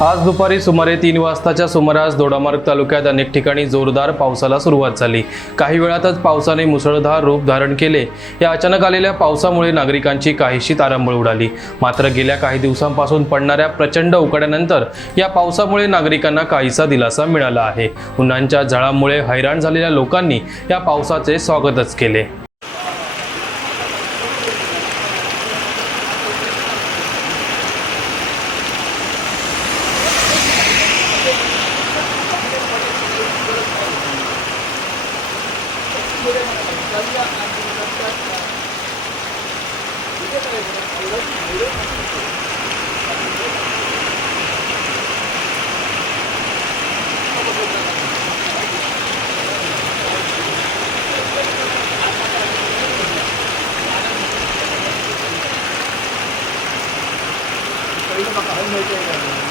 आज दुपारी सुमारे तीन वाजताच्या सुमारास दोडामार्ग तालुक्यात अनेक ठिकाणी जोरदार पावसाला सुरुवात झाली. काही वेळातच पावसाने मुसळधार रूप धारण केले. या अचानक आलेल्या पावसामुळे नागरिकांची काहीशी तारांबळ उडाली. मात्र गेल्या काही दिवसांपासून पडणाऱ्या प्रचंड उकाड्यानंतर या पावसामुळे नागरिकांना काहीसा दिलासा मिळाला आहे. उन्हांच्या झळांमुळे हैराण झालेल्या लोकांनी या पावसाचे स्वागतच केले. Terima kasih.